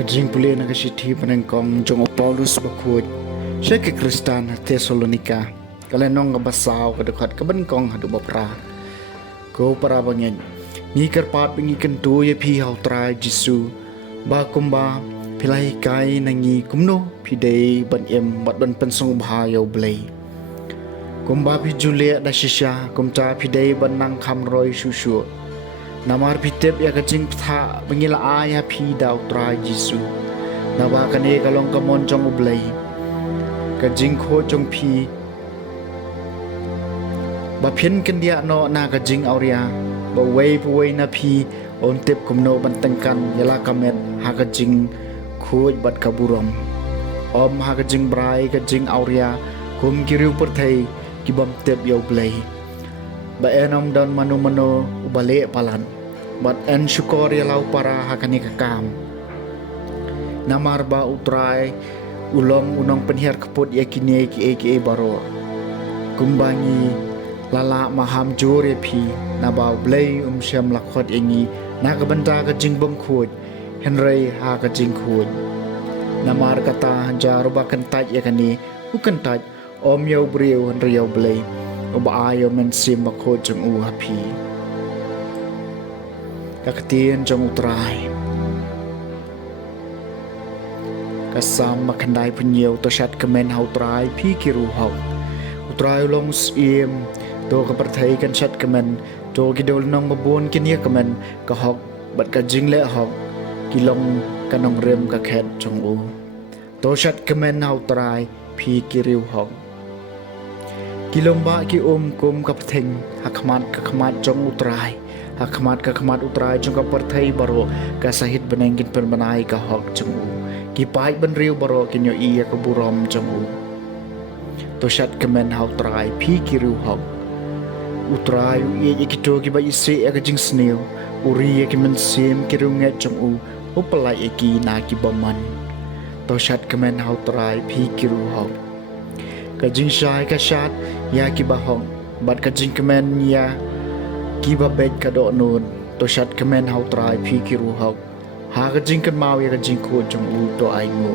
Kajing pulih na kasiti panengkong jong Paulus bakut siya ke Kristan Tesalonika kalenong ngabasaw kadukat kabankong hadu bapra ko para bangin ni karpat pingi kentu ye pi hau trai Jisu ba kumba pilai kai nangi kumno pidei ban em bat ban pensong bhayo blei kumba pi Julia da shisha kumta pidei ban nang kham roi susu Namar pitep ya kacing ptha pengila aya pi dau tra Jisu nawa kane kalong kamon jong ublai kajing kho jong pi ba phian kan dia no na kajing auria ba wei na pi on tep kumno bantengkan yala kamet ha kajing khoj bat kaburom om ha kajing brai kajing auria kum kiriu perthai kibam tep yo blai ba enom dan mano ubale palan bat en syukor ya lau para hakani kakam namar ba utrai ulong unong penhiar keput ya kini ki baro kumbangi lala maham jore pi nabau blai syam lakhot ingi na kabanta ka jingbom khoj henry ha ka jing khoj namar kata jaruba kentaj ya kani ukentaj om yau briu henry yau blai Oba ayo men sim bako jeng u hapi kakatien jeng utrai kasam makandai penyau toshat kemen hau trai pi kiru hau utrai long sim to kaperthai kan shat kemen to kidol nong mabon kinia kemen ka hok bat ka jing le hok kilong kanong rem ka khet jeng u toshat kemen hau trai pi kiru hok Kilomba ki kum kaptheng hakmat jong utrai hakmat utrai jong kaperthai baro ka sahit benengkin permanai ka hok jong u ki pai ban riu baro kinyo iya ka burom jong u to shat kemen hau trai pi kiru hok utrai ye kito ki ba ise ka jing sneu uri ki men sim kiru nge jong u upalai ki na ki baman to shat kemen hau trai pi kiru hok kajing syai ka shat ya ki bahong bat kajing kemen ya ki ba bet ka do nun to shat kemen hau trai pi ki ru hau ha kajing kan mau ya kajing ko jong u to ai ngo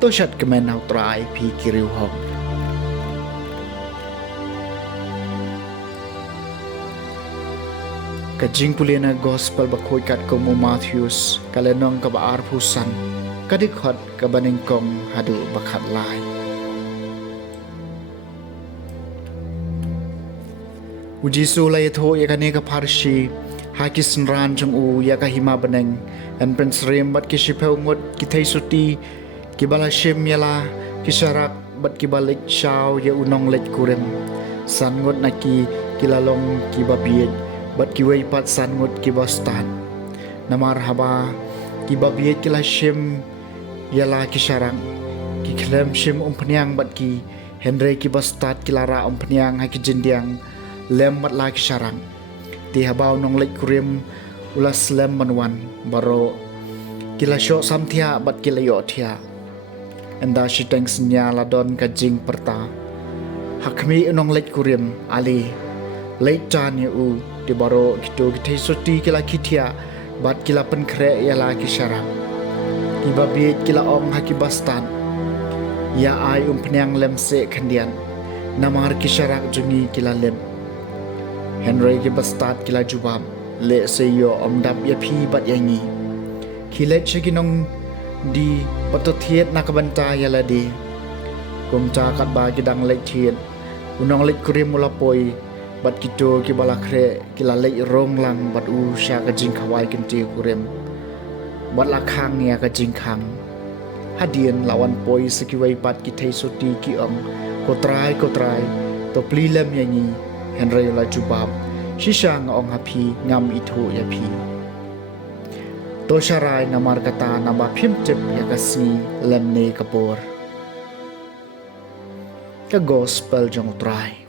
to shat kemen hau trai pi ki ru hau kajing pulena gospel ba khoi kat ko mo Matthews kalenong ka ba ar phusan kadikhot ka banengkong hadu bakhat lai Uji sulai tho ya kane ka parshi hakis ran jong u ya ka hima beneng en pensrem bat ki shipeu ngot ki thai suti ki bala shem yala ki sharak bat ki balik shaw ya unong lek kurem san ngot naki ki lalong ki babiet bat ki wei pat san ngot ki bostan namar haba ki babiet ki la shem yala ki sharang ki klem shem pnyang bat ki henry ki bostat ki lara pnyang ha ki jindiang lem mat laki syarang ti habau nong lek kurim ulas lem manwan baro kila syok samtia bat kila yo thia enda shiteng senya ladon kajing perta hakmi nong lek kurim ali lek chan u ti baro kito kithai suti kila kithia bat kila pen kre ya laki syarang tiba bi kila ong hakibastan ya ai pnyang lem se khandian namar ki syarak jungi kila lem Henry ke bastat kila jubam le se yo omdap ya phi bat yangi khilet chekinong di patothiet nakabanta yala di kumcha kat ba gidang lek thiet unong lek kurim mulapoi bat kito ki bala kre ki la lei rong lang bat u sha ka jing khawai kan ti kurem bat la khang nia ka jing khang hadian lawan poi sekiwai pat ki thei soti ki ong ko trai to plilam yangi henry la jubab shisang ong hapi ngam itho ya phi to sharai namar kata naba phim tip ya kasni lemne kapor ka gospel jong trai